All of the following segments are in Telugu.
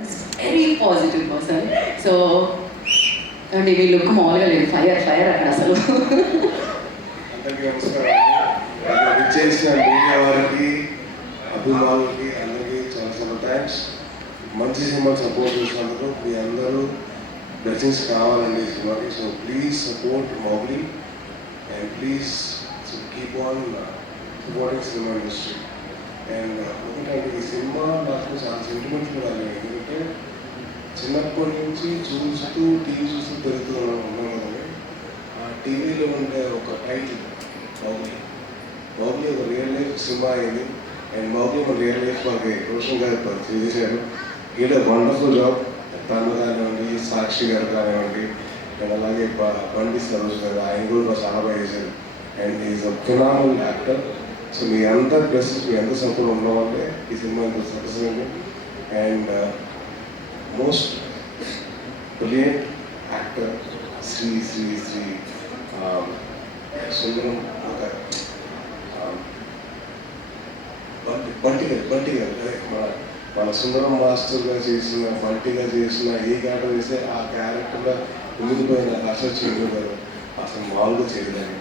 Very positive person. సో అంటే మీ లుక్ మామూలుగా లేదు, ఫైర్ అక్కడ అసలు. అందరికీ నమస్కారం. విచ్చేసిన మీడియా వారికి, అభిమానులకి అందరికీ చాలా థ్యాంక్స్. మంచి సినిమా సపోర్ట్ చేసినందుకు మీ అందరూ బ్లెస్సింగ్స్ కావాలండి ఈ సినిమాకి. So please support Mowgli and please keep on supporting cinema industry. And ఒకటంటే ఈ సినిమా నాకు చాలా సెంటిమెంట్గా రాలేదు, ఎందుకంటే చిన్నప్పటి నుంచి టీవీ చూస్తూ పెరుగుతూ ఉన్నాం కదండి. ఆ టీవీలో ఉండే ఒక టైటిల్ మౌగ్లీ ఒక రియల్ లైఫ్ సినిమా అయింది. అండ్ మౌగ్లీ మన రియల్ లైఫ్ మనకి రోషన్ గారు పరిచయం చేశారు. ఈడ వండర్ఫుల్ జాబ్. తను కానివ్వండి, సాక్షి గారు కానివ్వండి, అండ్ అలాగే బండి సరోజ్ గారు, ఆయన కూడా చాలా బాగా చేశారు. And is a phenomenal actor. So మీ అందరి ప్లసెస్, మీ అందరి సపోర్ట్ ఉండడం వల్లే ఈ సినిమా ఇంత సక్సెస్ అయింది. And most brilliant actor Shri Sundaram ఒక బంటి గారు అదే మన సుందరం మాస్టర్గా చేసిన, బంటిగా చేసిన ఏ క్యారెక్టర్ చేస్తే ఆ క్యారెక్టర్గా ఉండిపోయిన అశోక్ చంద్ర గారు అసలు మామూలుగా చేయలేదని.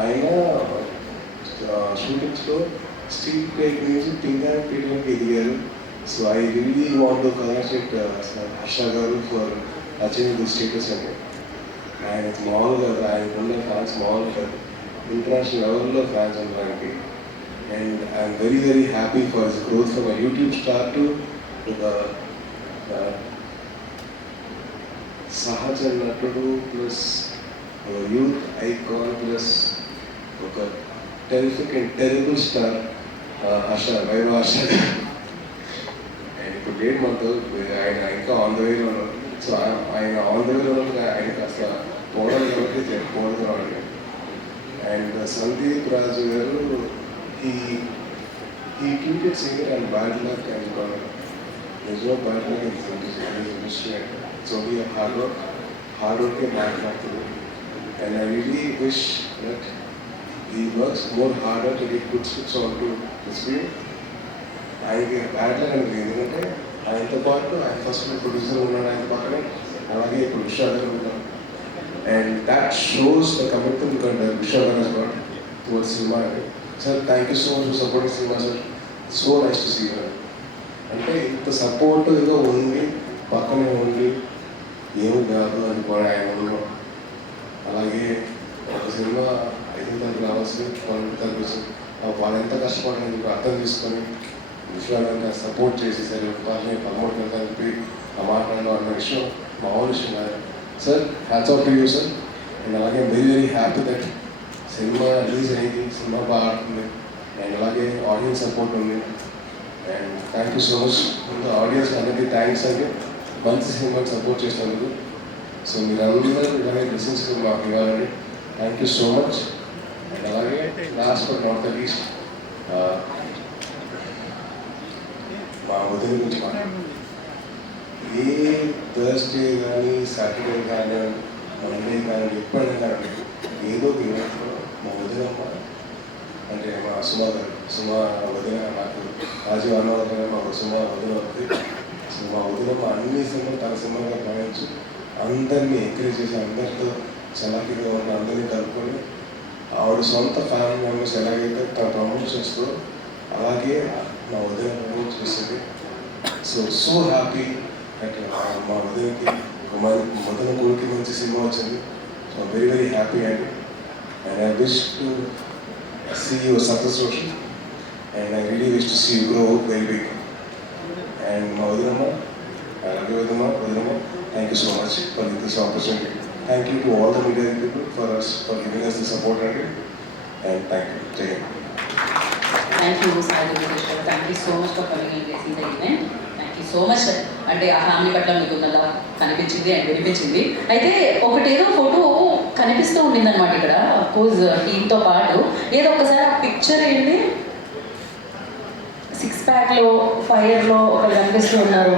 ఆయన షూటింగ్స్లో స్ట్రీట్ ప్లేట్ నుంచి పింగాన్ ప్లేట్లోకి ఎదిగారు. So I really want to congratulate Harsha గారు ఫర్ అచీవింగ్ దిస్ స్టేటస్ అండి. ఆయనకు మామూలుగా ఆయనకు ఉన్న ఫ్యాన్స్ మామూలు కాదు, ఇంటర్నేషనల్ లెవెల్లో ఫ్యాన్స్ ఉండడానికి. And I'm very happy for his growth from YouTube star to ఒక సహజ నటుడు ప్లస్ యూత్ ఐకాన్ ప్లస్ ఒక terrific and terrible star Vaibhav Harsha. And ఇప్పుడు డేట్ మంత్ ఆయన ఇంకా ఆన్ ద వేలో ఉన్నారు. సో ఆయన ఆన్ ద వేలో ఉన్నప్పుడు ఆయన కాస్త పోవడం కాబట్టి పోవడం. అండ్ సందీప్ రాజు గారు he treated singer and bad luck and there's no bad luck in this industry. It's only a hard work and bad luck too. And I really wish that he works more harder to get good scripts onto the screen. ఆయనకి బ్యాడ్ లక్ అనేది ఎందుకంటే ఆయనతో పాటు ఆయన ఫస్ట్ ప్రొడ్యూసర్ ఉన్నాడు, ఆయన పక్కనే అలాగే ఇప్పుడు ఉషా గారు ఉన్నారు. And that shows the commitment and Usha గారు has got towards cinema. Sir, thank you so much for supporting cinema, sir. So nice to see you. అంటే ఇంత సపోర్ట్ ఏదో ఉంది, పక్కనే ఉండి ఏమి కాదు అని కూడా ఆయన ఉన్నాం. అలాగే ఒక సినిమా 5 తరగతి రావాల్సింది 12 తరగతి వాళ్ళు ఎంత కష్టపడినందుకు అర్థం తీసుకొని విశ్వాసాన్ని సపోర్ట్ చేసేసారు. 13 కలిపి ఆ మాట్లాడడం అన్న విషయం మామూలు విషయం కాదు. Sir, hats off to you sir. And అలాగే వెరీ హ్యాపీ దట్ సినిమా రిలీజ్ అయింది, సినిమా బాగా ఆడుతుంది. అండ్ అలాగే ఆడియన్స్ సపోర్ట్ ఉంది. And thank you so much. ముందు ఆడియన్స్ అందరికీ థ్యాంక్స్ అండి, మంచి సినిమాకి సపోర్ట్ చేసినందుకు. సో మీరందరూ ఇలాగే బ్లెస్సింగ్స్ మాకు ఇవ్వాలండి. Thank you so much. And అలాగే last but not the least మా వదిలి గురించి మాట్లాడుతున్నాం. ఏ థర్స్డే కానీ సాటర్డే కానీ మండే కానీ ఎప్పుడైనా కానీ ఏదో ఈవెంట్లో మా వదినమ్మ అంటే మా సుమా వదిన, నాకు రాజీవ్ అన్నవరం గారు మా సుమా వదిన అవుతుంది. సో మా వదినమ్మ అన్ని సినిమాలు తన సినిమాగా భావించి అందరినీ ఎంకరేజ్ చేసి అందరితో చలాకీగా ఉన్న అందరినీ కలుపుకొని ఆవిడ సొంత ఫ్యామిలీ మెంబర్స్ ఎలాగైతే తన ప్రమోట్ చేస్తూ అలాగే మా వదిన ప్రమోట్ చేస్తుంది. సో హ్యాపీ దట్ మా వదినకి మొదల కొడుకు మంచి సినిమా వచ్చింది. సో వెరీ హ్యాపీ అండి. And I wish to see you a success story, and I really wish to see you grow very big. And Madhurama, I love you, Madhurama. Thank you so much for this opportunity. Thank you to all the media people for giving us the support, and thank you. Jai Hind. Thank you, Sir. Thank you so much for coming and blessing the event. So much. అంటే ఆ ఫ్యామిలీ పట్ల మీకు ఉన్నదా కనిపించింది అండ్ వినిపించింది. అయితే ఒకటేదో ఫోటో కనిపిస్తూ ఉండింది అనమాట ఇక్కడ, అఫ్కోర్స్ టీమ్తో పాటు. ఏదో ఒకసారి ఆ పిక్చర్ ఏంటి, 6 ప్యాక్లో ఫైర్లో ఒకరు కనిపిస్తూ ఉన్నారు.